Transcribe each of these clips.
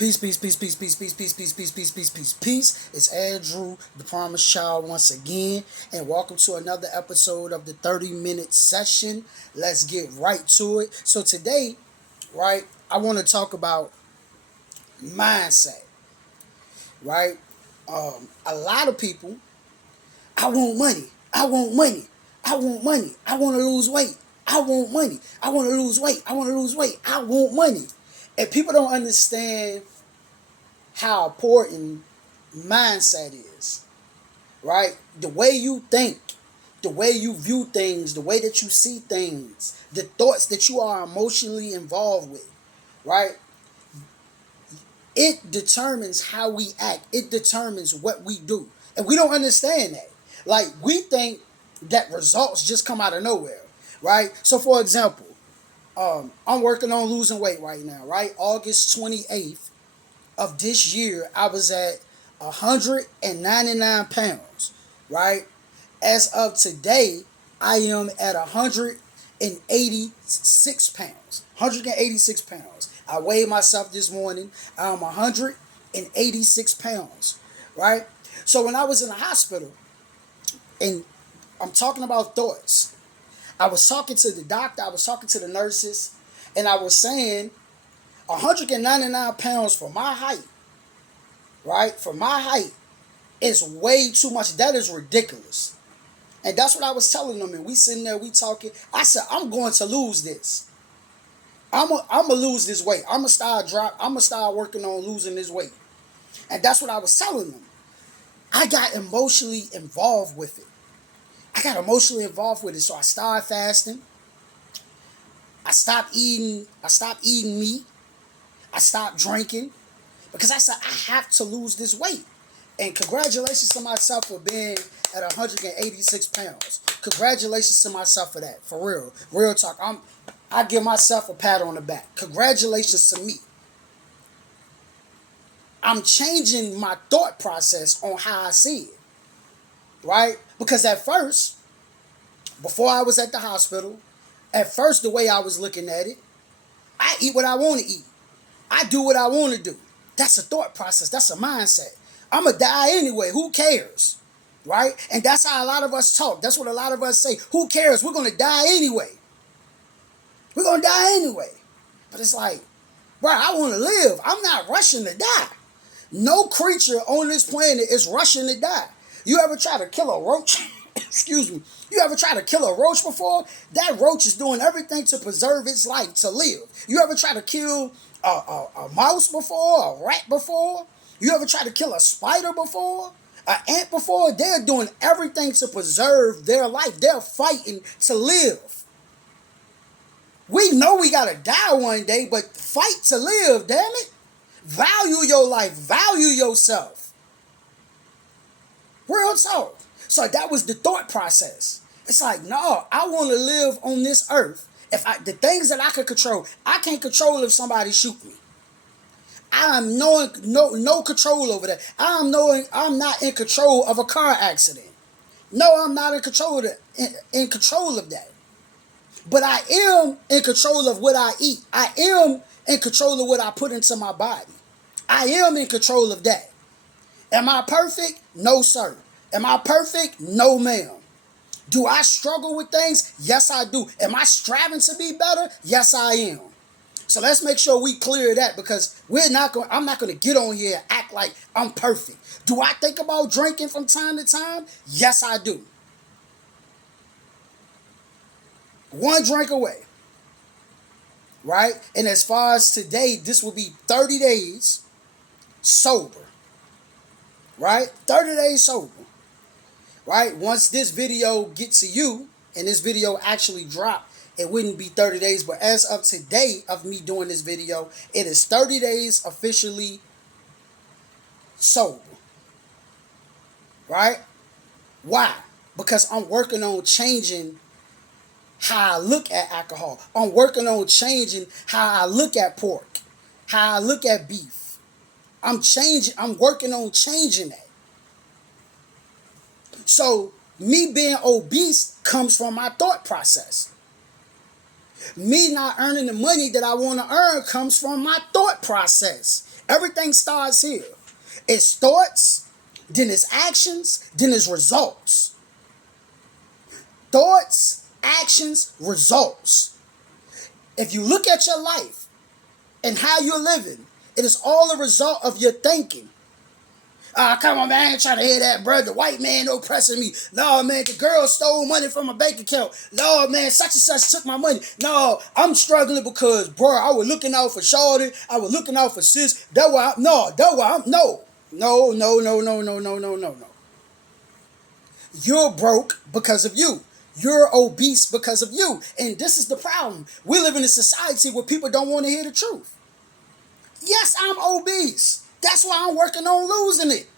Peace, peace, peace, peace, peace, peace, peace, peace, peace, peace, peace, peace, peace. It's Andrew, the Promised Child, once again, and welcome to another episode of the 30-minute session. Let's get right to it. So today, right, I want to talk about mindset, right? A lot of people, I want money, I want money, I want money, I want to lose weight, I want money, I want to lose weight, I want to lose weight, I want money. And people don't understand how important mindset is, right? The way you think, the way you view things, the way that you see things, the thoughts that you are emotionally involved with, right? It determines how we act. It determines what we do. And we don't understand that. Like, we think that results just come out of nowhere, right? So, for example, I'm working on losing weight right now, right? August 28th of this year, I was at 199 pounds, right? As of today, I am at 186 pounds. 186 pounds. I weighed myself this morning. I'm 186 pounds, right? So when I was in the hospital, and I'm talking about thoughts, I was talking to the doctor, I was talking to the nurses, and I was saying 199 pounds for my height, right? For my height is way too much. That is ridiculous. And that's what I was telling them. And we sitting there, we talking. I said, I'm going to lose this. I'm gonna lose this weight. I'm gonna start working on losing this weight. And that's what I was telling them. I got emotionally involved with it. So I started fasting. I stopped eating meat. I stopped drinking because I said I have to lose this weight. And congratulations to myself for being at 186 pounds. Congratulations to myself for that. For real. Real talk. I give myself a pat on the back. Congratulations to me. I'm changing my thought process on how I see it. Right? Because at first, before I was at the hospital, the way I was looking at it, I eat what I want to eat. I do what I want to do. That's a thought process. That's a mindset. I'm going to die anyway. Who cares? Right? And that's how a lot of us talk. That's what a lot of us say. Who cares? We're going to die anyway. We're going to die anyway. But it's like, bro, I want to live. I'm not rushing to die. No creature on this planet is rushing to die. You ever try to kill a roach? Excuse me. You ever try to kill a roach before? That roach is doing everything to preserve its life, to live. You ever try to kill a mouse before, a rat before? You ever try to kill a spider before? An ant before? They're doing everything to preserve their life. They're fighting to live. We know we gotta die one day, but fight to live, damn it. Value your life. Value yourself. Real talk. So that was the thought process. It's like, no, I want to live on this earth. The things that I could control, I can't control if somebody shoot me. I am no control over that. I'm not in control of a car accident. No, I'm not in control of that. But I am in control of what I eat. I am in control of what I put into my body. I am in control of that. Am I perfect? No, sir. Am I perfect? No, ma'am. Do I struggle with things? Yes, I do. Am I striving to be better? Yes, I am. So let's make sure we clear that, because I'm not going to get on here and act like I'm perfect. Do I think about drinking from time to time? Yes, I do. One drink away. Right? And as far as today, this will be 30 days sober. Right? 30 days sober. Right? Once this video gets to you, and this video actually dropped, it wouldn't be 30 days. But as of today of me doing this video, it is 30 days officially sober. Right? Why? Because I'm working on changing how I look at alcohol. I'm working on changing how I look at pork, how I look at beef. I'm working on changing that. So me being obese comes from my thought process. Me not earning the money that I want to earn comes from my thought process. Everything starts here. It's thoughts, then it's actions, then it's results. Thoughts, actions, results. If you look at your life and how you're living, it is all a result of your thinking. Come on, man, I ain't trying to hear that, bro. The white man oppressing me. No, man, the girl stole money from my bank account. No, man, such and such took my money. No, I'm struggling because, bro, I was looking out for Shorty. I was looking out for sis. No. You're broke because of you. You're obese because of you. And this is the problem. We live in a society where people don't want to hear the truth. Yes, I'm obese. That's why I'm working on losing it.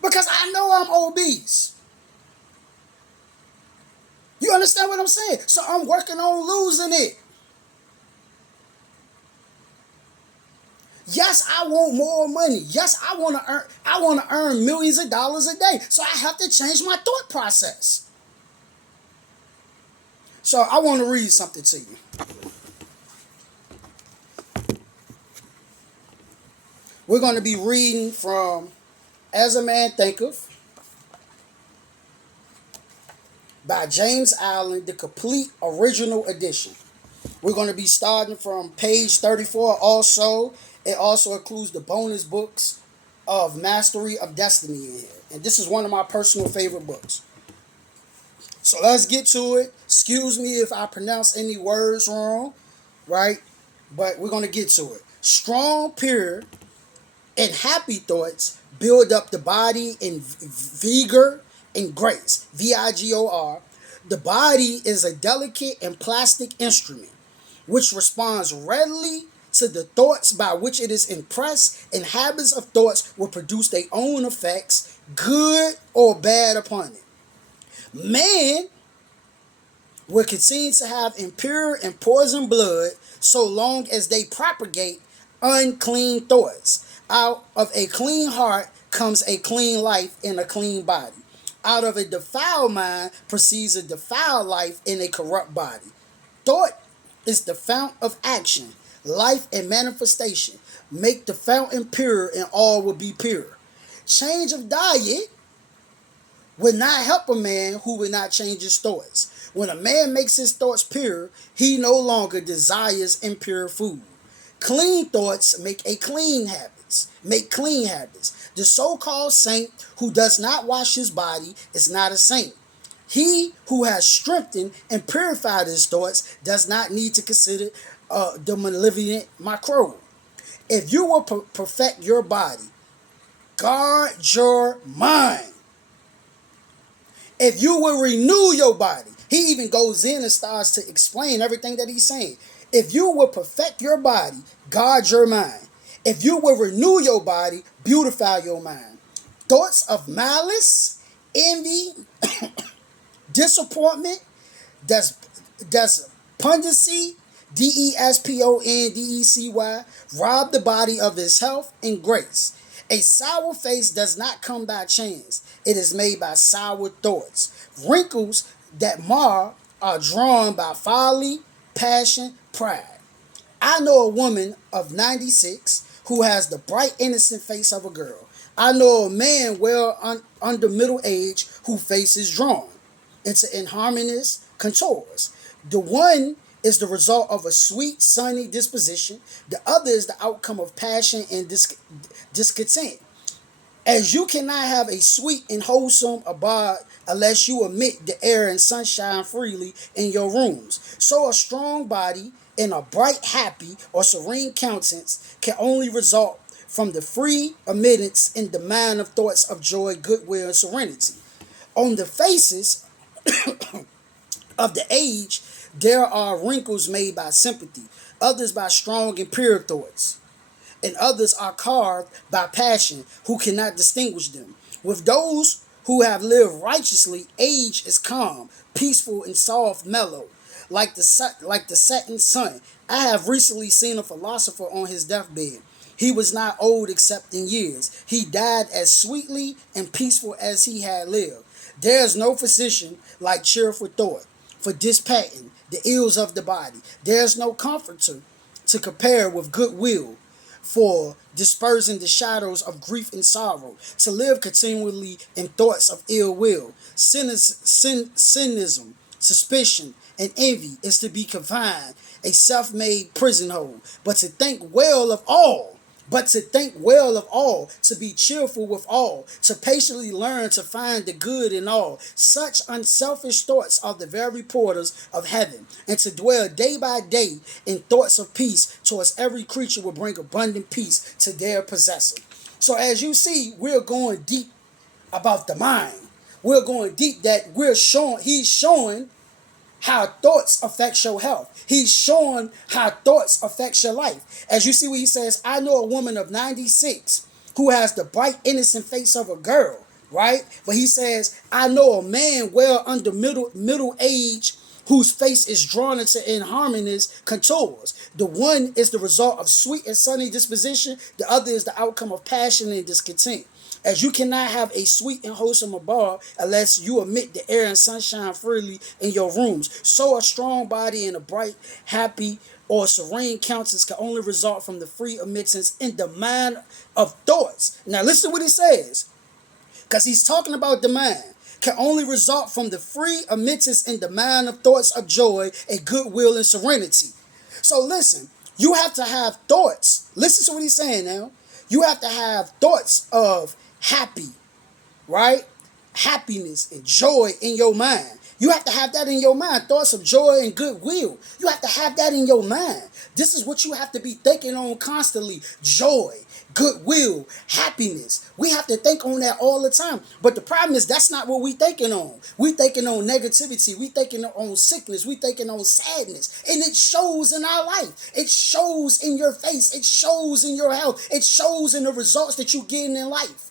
Because I know I'm obese. You understand what I'm saying? So I'm working on losing it. Yes, I want more money. Yes, I want to earn millions of dollars a day. So I have to change my thought process. So I want to read something to you. We're going to be reading from As a Man Thinketh by James Allen, the complete original edition. We're going to be starting from page 34. It also includes the bonus books of Mastery of Destiny in here. And this is one of my personal favorite books. So let's get to it. Excuse me if I pronounce any words wrong, right? But we're going to get to it. Strong, pure, and happy thoughts build up the body in vigor and grace. Vigor. The body is a delicate and plastic instrument which responds readily to the thoughts by which it is impressed, and habits of thoughts will produce their own effects, good or bad, upon it. Man will continue to have impure and poisoned blood so long as they propagate unclean thoughts. Out of a clean heart comes a clean life in a clean body. Out of a defiled mind proceeds a defiled life in a corrupt body. Thought is the fount of action, life, and manifestation. Make the fountain pure, and all will be pure. Change of diet would not help a man who would not change his thoughts. When a man makes his thoughts pure, he no longer desires impure food. Clean thoughts make clean habits. The so-called saint who does not wash his body is not a saint. He who has strengthened and purified his thoughts does not need to consider the malevolent microbe. If you will perfect your body, guard your mind. If you will renew your body, he even goes in and starts to explain everything that he's saying. If you will perfect your body, guard your mind. If you will renew your body, beautify your mind. Thoughts of malice, envy, disappointment, despondency, despondecy, rob the body of its health and grace. A sour face does not come by chance. It is made by sour thoughts. Wrinkles that mar are drawn by folly, passion, pride. I know a woman of 96 who has the bright, innocent face of a girl. I know a man under middle age whose face is drawn into inharmonious contours. The one is the result of a sweet, sunny disposition. The other is the outcome of passion and discontent. As you cannot have a sweet and wholesome abode unless you admit the air and sunshine freely in your rooms, so a strong body and a bright, happy, or serene countenance can only result from the free admittance in the mind of thoughts of joy, goodwill, and serenity. On the faces of the age, there are wrinkles made by sympathy, others by strong and pure thoughts, and others are carved by passion who cannot distinguish them. With those who have lived righteously, age is calm, peaceful, and soft, mellow, like the setting sun. I have recently seen a philosopher on his deathbed. He was not old except in years. He died as sweetly and peaceful as he had lived. There is no physician like cheerful thought for dissipating the ills of the body. There is no comforter to compare with goodwill for dispersing the shadows of grief and sorrow, to live continually in thoughts of ill will. Cynicism, suspicion, and envy is to be confined, a self-made prison hole, but to think well of all, to be cheerful with all, to patiently learn to find the good in all. Such unselfish thoughts are the very portals of heaven, and to dwell day by day in thoughts of peace towards every creature will bring abundant peace to their possessor. So as you see, we're going deep about the mind. We're going deep that he's showing how thoughts affect your health. He's showing how thoughts affect your life. As you see what he says, I know a woman of 96 who has the bright, innocent face of a girl, right? But he says, I know a man well under middle age whose face is drawn into inharmonious contours. The one is the result of sweet and sunny disposition. The other is the outcome of passion and discontent. As you cannot have a sweet and wholesome abode unless you admit the air and sunshine freely in your rooms, so a strong body and a bright, happy, or serene countenance can only result from the free admittance in the mind of thoughts. Now listen to what he says, because he's talking about the mind. Can only result from the free admittance in the mind of thoughts of joy and goodwill and serenity. So listen, you have to have thoughts. Listen to what he's saying now. You have to have thoughts of happy, right? Happiness and joy in your mind. You have to have that in your mind. Thoughts of joy and goodwill. You have to have that in your mind. This is what you have to be thinking on constantly. Joy, goodwill, happiness. We have to think on that all the time. But the problem is that's not what we thinking on. We thinking on negativity. We thinking on sickness. We thinking on sadness. And it shows in our life. It shows in your face. It shows in your health. It shows in the results that you're getting in life.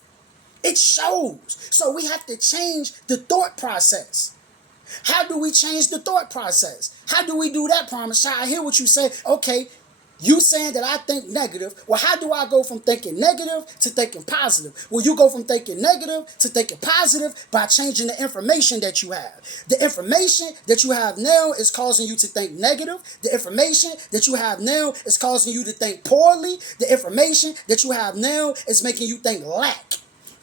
It shows. So we have to change the thought process. How do we change the thought process? How do we do that, Promise? I hear what you say. Okay, you saying that I think negative. Well, how do I go from thinking negative to thinking positive? Well, you go from thinking negative to thinking positive by changing the information that you have. The information that you have now is causing you to think negative. The information that you have now is causing you to think poorly. The information that you have now is making you think lack.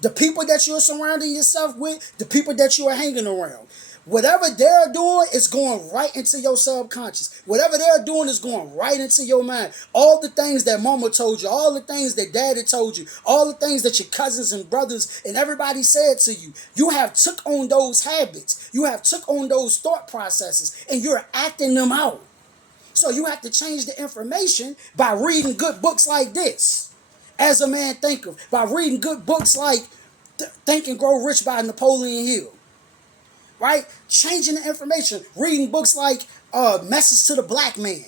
The people that you're surrounding yourself with, the people that you are hanging around, whatever they're doing is going right into your subconscious. Whatever they're doing is going right into your mind. All the things that mama told you, all the things that daddy told you, all the things that your cousins and brothers and everybody said to you, you have took on those habits. You have took on those thought processes and you're acting them out. So you have to change the information by reading good books like this. As a Man Thinketh, by reading good books like Think and Grow Rich by Napoleon Hill. Right? Changing the information. Reading books like Message to the Black Man.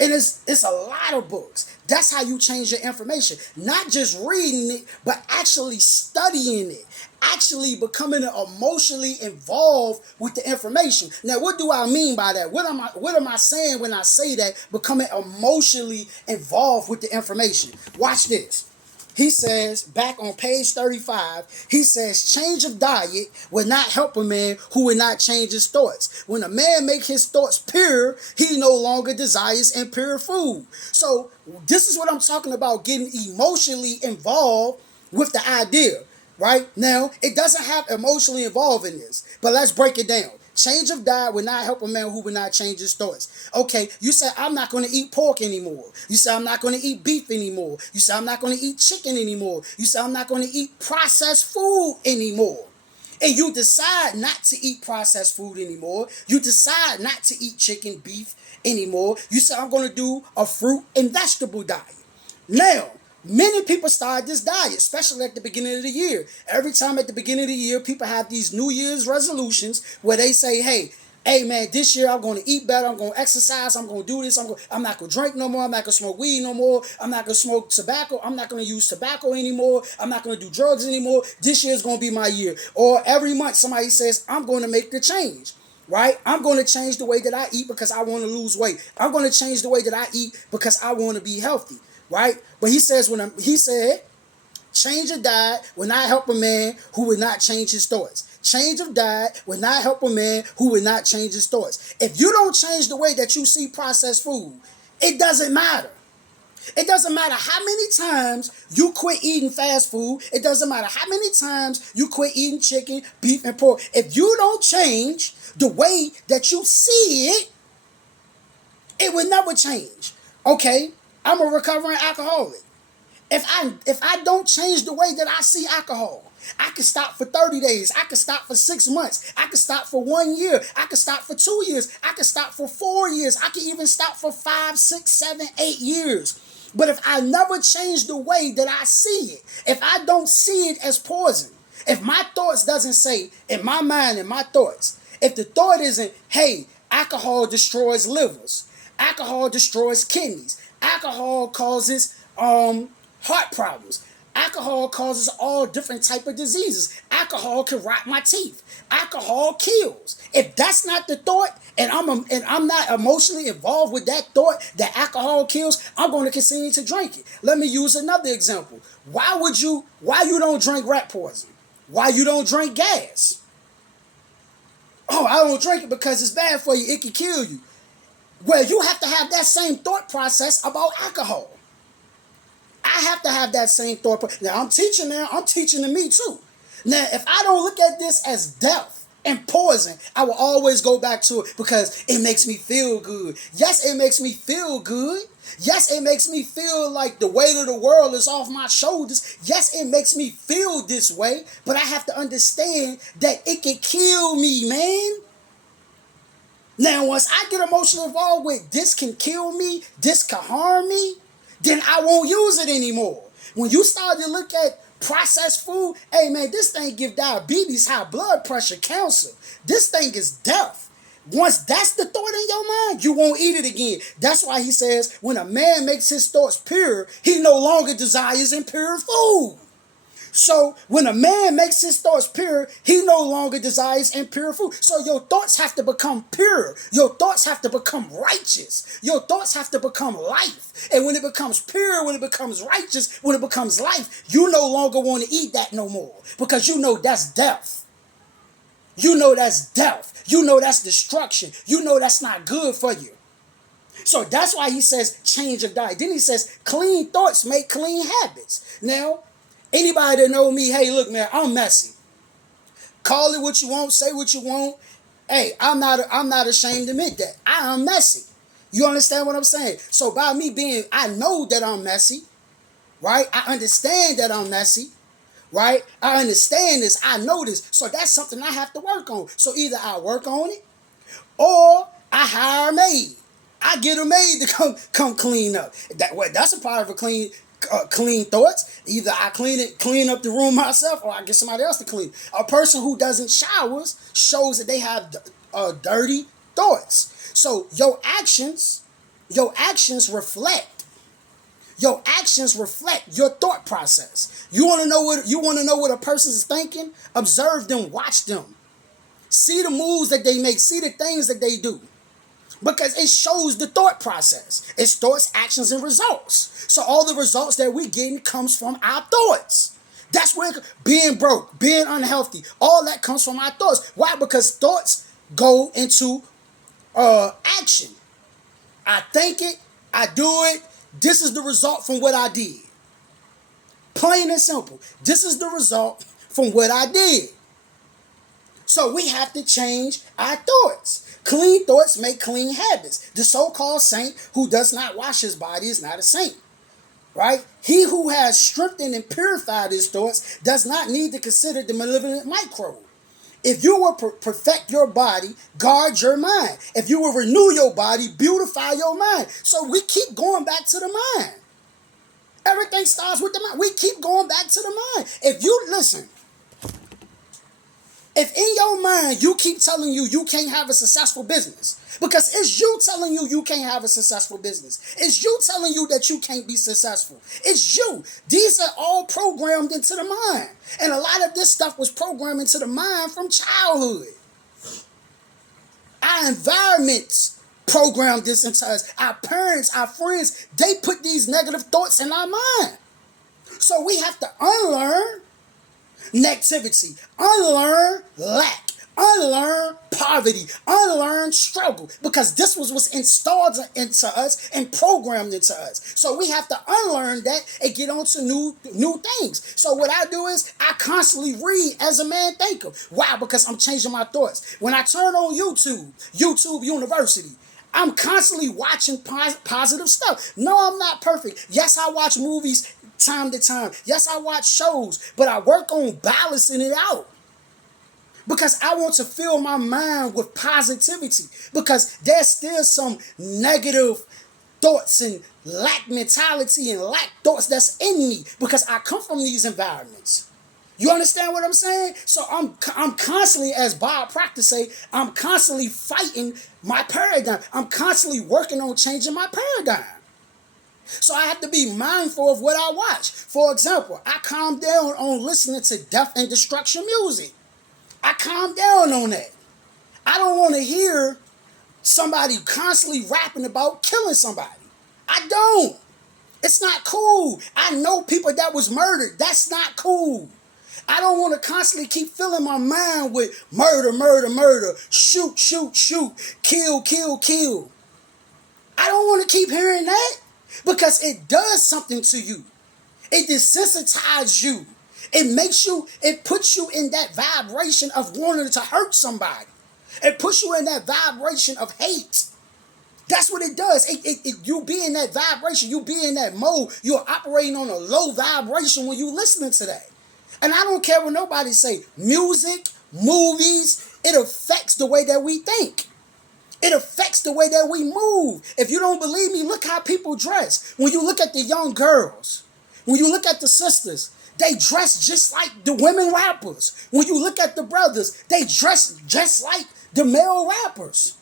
And it's a lot of books. That's how you change your information. Not just reading it, but actually studying it. Actually becoming emotionally involved with the information. Now, what do I mean by that? What am I saying when I say that? Becoming emotionally involved with the information. Watch this. He says, back on page 35, he says, change of diet will not help a man who will not change his thoughts. When a man make his thoughts pure, he no longer desires impure food. So this is what I'm talking about, getting emotionally involved with the idea. Right? Now, it doesn't have emotionally involved in this, but let's break it down. Change of diet will not help a man who will not change his thoughts. Okay, you say, I'm not going to eat pork anymore. You say, I'm not going to eat beef anymore. You say, I'm not going to eat chicken anymore. You say, I'm not going to eat processed food anymore. And you decide not to eat processed food anymore. You decide not to eat chicken, beef anymore. You say, I'm going to do a fruit and vegetable diet. Now, many people start this diet, especially at the beginning of the year. Every time at the beginning of the year, people have these New Year's resolutions where they say, hey man, this year I'm going to eat better. I'm going to exercise. I'm going to do this. I'm not going to drink no more. I'm not going to smoke weed no more. I'm not going to smoke tobacco. I'm not going to use tobacco anymore. I'm not going to do drugs anymore. This year is going to be my year. Or every month somebody says, I'm going to make the change. Right? I'm going to change the way that I eat because I want to lose weight. I'm going to change the way that I eat because I want to be healthy. Right? But he says he said, change of diet will not help a man who will not change his thoughts. Change of diet will not help a man who will not change his thoughts. If you don't change the way that you see processed food, it doesn't matter. It doesn't matter how many times you quit eating fast food. It doesn't matter how many times you quit eating chicken, beef, and pork. If you don't change the way that you see it, it will never change. Okay, I'm a recovering alcoholic. If I don't change the way that I see alcohol, I can stop for 30 days. I can stop for 6 months. I can stop for 1 year. I can stop for 2 years. I can stop for 4 years. I can even stop for 5, 6, 7, 8 years. But if I never change the way that I see it, if I don't see it as poison, if my thoughts doesn't say, in my mind and my thoughts, if the thought isn't, hey, alcohol destroys livers, alcohol destroys kidneys, alcohol causes heart problems, alcohol causes all different type of diseases, alcohol can rot my teeth, alcohol kills. If that's not the thought, and I'm not emotionally involved with that thought that alcohol kills, I'm going to continue to drink it. Let me use another example. Why you don't drink rat poison? Why you don't drink gas? Oh, I don't drink it because it's bad for you. It can kill you. Well, you have to have that same thought process about alcohol. I have to have that same thought process. Now, I'm teaching to me too. Now, if I don't look at this as death and poison, I will always go back to it because it makes me feel good. Yes, it makes me feel good. Yes, it makes me feel like the weight of the world is off my shoulders. Yes, it makes me feel this way, but I have to understand that it can kill me, man. Now, once I get emotionally involved with this can kill me, this can harm me, then I won't use it anymore. When you start to look at processed food, hey man, this thing give diabetes, high blood pressure, cancer. This thing is death. Once that's the thought in your mind, you won't eat it again. That's why he says, when a man makes his thoughts pure, he no longer desires impure food. So when a man makes his thoughts pure, he no longer desires impure food. So your thoughts have to become pure. Your thoughts have to become righteous. Your thoughts have to become life. And when it becomes pure, when it becomes righteous, when it becomes life, you no longer want to eat that no more because you know that's death. You know that's death. You know that's destruction. You know that's not good for you. So that's why he says change your diet. Then he says clean thoughts make clean habits. Now, anybody that know me, hey, look, man, I'm messy. Call it what you want, say what you want. Hey, I'm not ashamed to admit that. I am messy. You understand what I'm saying? So by me I know that I'm messy, right? I understand that I'm messy, right? I understand this. I know this. So that's something I have to work on. So either I work on it or I hire a maid. I get a maid to come clean up. That's a part of a clean thoughts. Either I clean up the room myself, or I get somebody else to clean. A person who doesn't showers shows that they have dirty thoughts. So your actions reflect. Your actions reflect your thought process. You want to know what a person is thinking? Observe them, watch them. See the moves that they make, see the things that they do. Because it shows the thought process. It's thoughts, actions, and results. So all the results that we get comes from our thoughts. That's where being broke, being unhealthy, all that comes from our thoughts. Why? Because thoughts go into action. I think it, I do it. This is the result from what I did. Plain and simple. This is the result from what I did. So we have to change our thoughts. Clean thoughts make clean habits. The so-called saint who does not wash his body is not a saint, right? He who has strengthened and purified his thoughts does not need to consider the malevolent microbe. If you will perfect your body, guard your mind. If you will renew your body, beautify your mind. So we keep going back to the mind. Everything starts with the mind. We keep going back to the mind. If you listen, if in your mind you keep telling you can't have a successful business, because it's you telling you can't have a successful business. It's you telling you that you can't be successful. It's you. These are all programmed into the mind. And a lot of this stuff was programmed into the mind from childhood. Our environments programmed this into us. Our parents, our friends, they put these negative thoughts in our mind. So we have to unlearn negativity, unlearn lack, Unlearn poverty, unlearn struggle, because this was what's installed into us and programmed into us. So we have to unlearn that and get on to new things. So what I do is I constantly read as a man thinketh. Why? Because I'm changing my thoughts. When I turn on YouTube University, I'm constantly watching positive stuff. No, I'm not perfect. Yes, I watch movies time to time. Yes, I watch shows, but I work on balancing it out. Because I want to fill my mind with positivity. Because there's still some negative thoughts and lack mentality and lack thoughts that's in me. Because I come from these environments. You understand what I'm saying? So I'm constantly, as Bob Proctor say, I'm constantly fighting my paradigm. I'm constantly working on changing my paradigm. So I have to be mindful of what I watch. For example, I calm down on listening to death and destruction music. I calm down on that. I don't want to hear somebody constantly rapping about killing somebody. I don't. It's not cool. I know people that was murdered. That's not cool. I don't want to constantly keep filling my mind with murder, murder, murder, shoot, shoot, shoot, kill, kill, kill. I don't want to keep hearing that because it does something to you. It desensitizes you. It puts you in that vibration of wanting to hurt somebody. It puts you in that vibration of hate. That's what it does. You be in that vibration. You be in that mode. You're operating on a low vibration when you listening to that. And I don't care what nobody say. Music, movies, it affects the way that we think. It affects the way that we move. If you don't believe me, look how people dress. When you look at the young girls, when you look at the sisters, they dress just like the women rappers. When you look at the brothers, they dress just like the male rappers.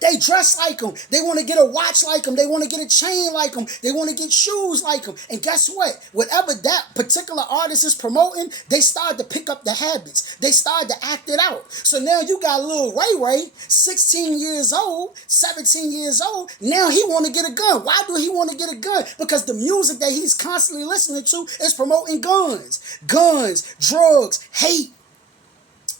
They dress like them. They want to get a watch like them. They want to get a chain like them. They want to get shoes like them. And guess what? Whatever that particular artist is promoting, they start to pick up the habits. They start to act it out. So now you got little Ray, 16 years old, 17 years old. Now he want to get a gun. Why do he want to get a gun? Because the music that he's constantly listening to is promoting guns. Guns, drugs, hate.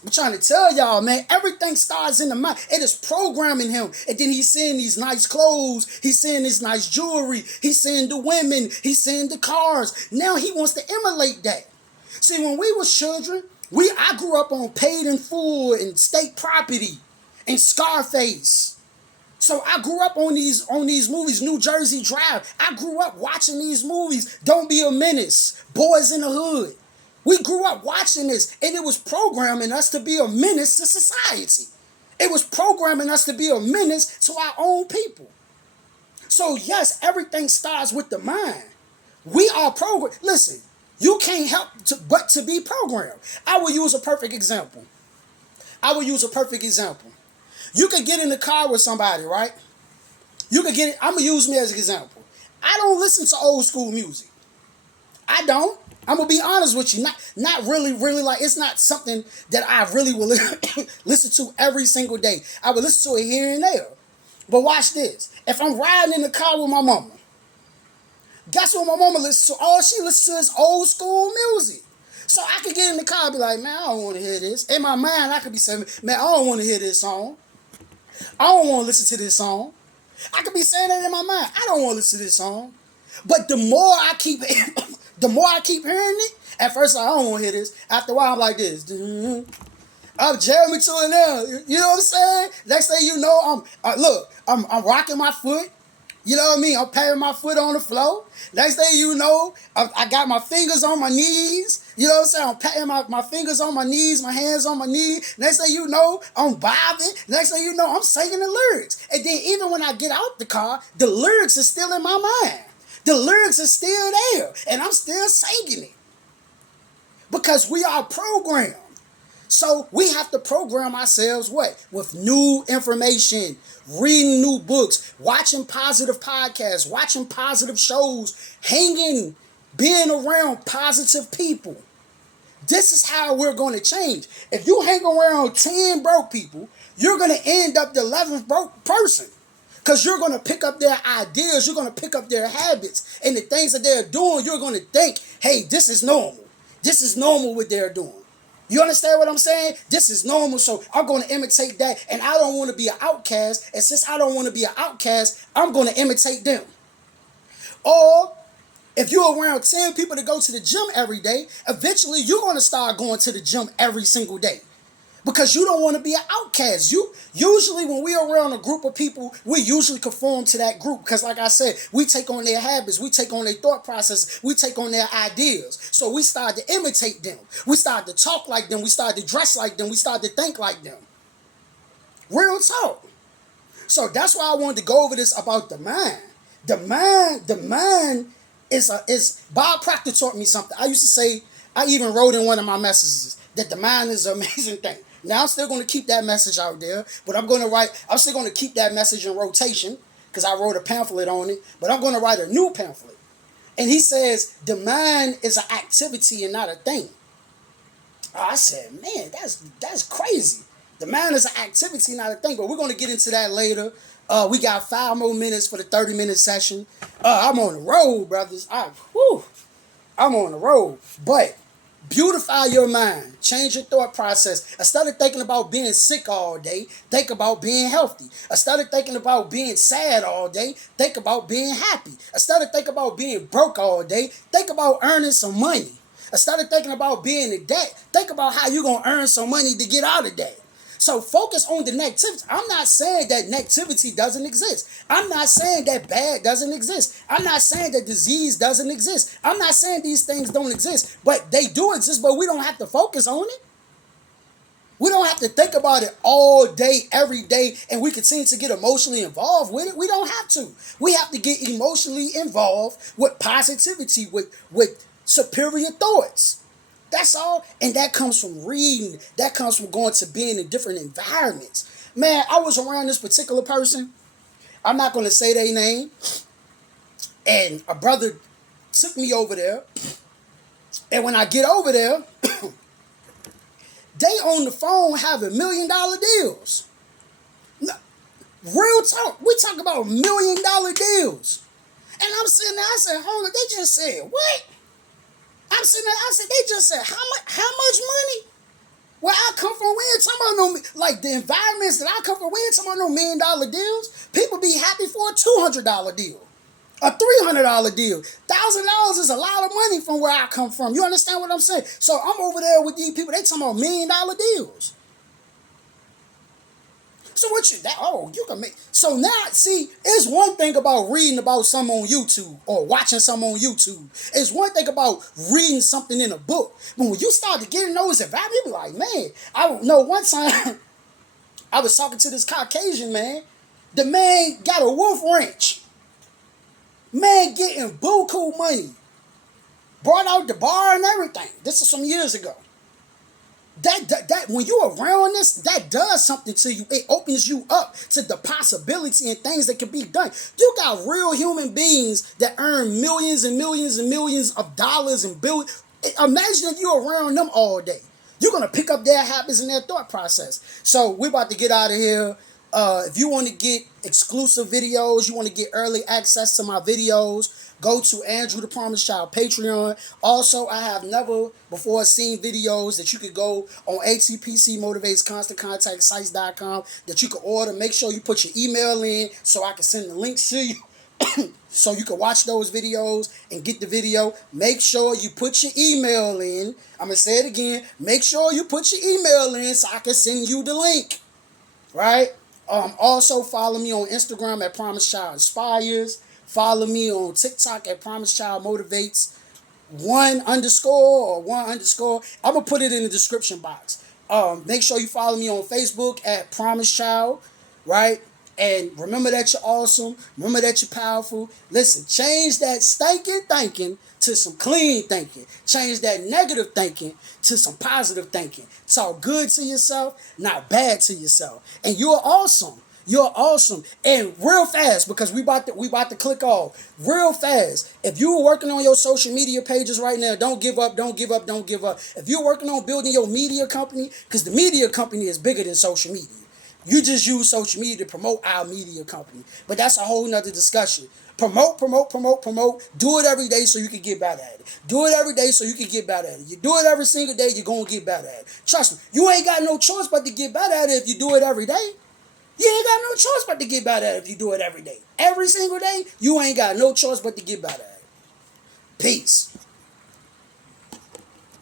I'm trying to tell y'all, man, everything starts in the mind. It is programming him. And then he's seeing these nice clothes. He's seeing this nice jewelry. He's seeing the women. He's seeing the cars. Now he wants to emulate that. See, when we was children, I grew up on Paid in Full and State Property and Scarface. So I grew up on these movies, New Jersey Drive. I grew up watching these movies. Don't Be a Menace, Boys in the Hood. We grew up watching this, and it was programming us to be a menace to society. It was programming us to be a menace to our own people. So yes, everything starts with the mind. We are programmed. Listen, you can't help but to be programmed. I will use a perfect example. You could get in the car with somebody, right? I'm going to use me as an example. I don't listen to old school music. I don't. I'm going to be honest with you. Not really, like, it's not something that I really will listen to every single day. I will listen to it here and there. But watch this. If I'm riding in the car with my mama, guess what my mama listens to? All she listens to is old school music. So I could get in the car and be like, man, I don't want to hear this. In my mind, I could be saying, man, I don't want to hear this song. I don't want to listen to this song. I could be saying that in my mind. I don't want to listen to this song. But the more I keep hearing it, at first I don't want to hear this. After a while, I'm like this. I'm jamming to it now. You know what I'm saying? Next thing you know, I'm rocking my foot. You know what I mean? I'm patting my foot on the floor. Next thing you know, I got my fingers on my knees. You know what I'm saying? I'm patting my fingers on my knees, my hands on my knees. Next thing you know, I'm bobbing. Next thing you know, I'm singing the lyrics. And then even when I get out the car, the lyrics are still in my mind. The lyrics are still there, and I'm still singing it. Because we are programmed. So we have to program ourselves what? With new information, reading new books, watching positive podcasts, watching positive shows, being around positive people. This is how we're going to change. If you hang around 10 broke people, you're going to end up the 11th broke person. Because you're going to pick up their ideas, you're going to pick up their habits, and the things that they're doing, you're going to think, hey, this is normal. This is normal what they're doing. You understand what I'm saying? This is normal, so I'm going to imitate that, and I don't want to be an outcast. And since I don't want to be an outcast, I'm going to imitate them. Or if you're around 10 people that go to the gym every day, eventually you're going to start going to the gym every single day. Because you don't want to be an outcast. You usually, when we're around a group of people, we usually conform to that group. Because like I said, we take on their habits, we take on their thought process, we take on their ideas. So we start to imitate them. We start to talk like them. We start to dress like them. We start to think like them. Real talk. So that's why I wanted to go over this about the mind. The mind is Bob Proctor taught me something. I used to say, I even wrote in one of my messages that the mind is an amazing thing. Now I'm still going to keep that message out there, but I'm still going to keep that message in rotation because I wrote a pamphlet on it, but I'm going to write a new pamphlet. And he says, the mind is an activity and not a thing. I said, man, that's crazy. The mind is an activity, not a thing, but we're going to get into that later. We got 5 more minutes for the 30-minute session. I'm on the road, brothers. I'm on the road. But beautify your mind. Change your thought process. Instead of thinking about being sick all day, think about being healthy. Instead of thinking about being sad all day, think about being happy. Instead of thinking about being broke all day, think about earning some money. Instead of thinking about being in debt, think about how you're going to earn some money to get out of debt. So focus on the negativity. I'm not saying that negativity doesn't exist. I'm not saying that bad doesn't exist. I'm not saying that disease doesn't exist. I'm not saying these things don't exist, but they do exist, but we don't have to focus on it. We don't have to think about it all day, every day, and we continue to get emotionally involved with it. We don't have to. We have to get emotionally involved with positivity, with superior thoughts. That's all. And that comes from reading. That comes from going to being in different environments. Man, I was around this particular person. I'm not going to say their name. And a brother took me over there. And when I get over there, they on the phone having $1 million deals. Real talk. We talk about $1 million deals. And I'm sitting there, I said, hold on, they just said, what? I'm sitting there, I said, they just said, how much money? Where I come from, we ain't talking about no, like the environments that I come from, we ain't talking about no $1 million deals. People be happy for a $200 deal, a $300 deal. $1,000 is a lot of money from where I come from. You understand what I'm saying? So I'm over there with these people, they talking about $1 million deals. So you can make. So now, see, it's one thing about reading about something on YouTube or watching something on YouTube. It's one thing about reading something in a book. But when you start to get in those environments, you be like, man, I don't know. One time, I was talking to this Caucasian man. The man got a wolf ranch. Man getting buku money. Brought out the bar and everything. This is some years ago. That when you're around this, that does something to you. It opens you up to the possibility and things that can be done. You got real human beings that earn millions and millions and millions of dollars and billions. Imagine if you're around them all day. You're going to pick up their habits and their thought process. So we're about to get out of here. If you want to get exclusive videos, you want to get early access to my videos, go to Andrew the Promised Child Patreon. Also, I have never before seen videos that you could go on ATPC Motivates Constant Contact Sites.com that you can order. Make sure you put your email in so I can send the links to you so you can watch those videos and get the video. Make sure you put your email in. I'm going to say it again. Make sure you put your email in so I can send you the link. Right? Also, follow me on Instagram at Promise Child Inspires. Follow me on TikTok at Promise Child Motivates. _1 or 1_. I'm going to put it in the description box. Make sure you follow me on Facebook at Promise Child. Right? And remember that you're awesome. Remember that you're powerful. Listen, change that stinking thinking to some clean thinking. Change that negative thinking to some positive thinking. Talk good to yourself, not bad to yourself. And you're awesome. You're awesome. And real fast, because we about to click off. Real fast. If you're working on your social media pages right now, don't give up, don't give up, don't give up. If you're working on building your media company, because the media company is bigger than social media. You just use social media to promote our media company. But that's a whole nother discussion. Promote, promote, promote, promote. Do it every day so you can get better at it. Do it every day so you can get better at it. You do it every single day, you're going to get better at it. Trust me, you ain't got no choice but to get better at it if you do it every day. You ain't got no choice but to get better at it if you do it every day. Every single day, you ain't got no choice but to get better at it. Peace.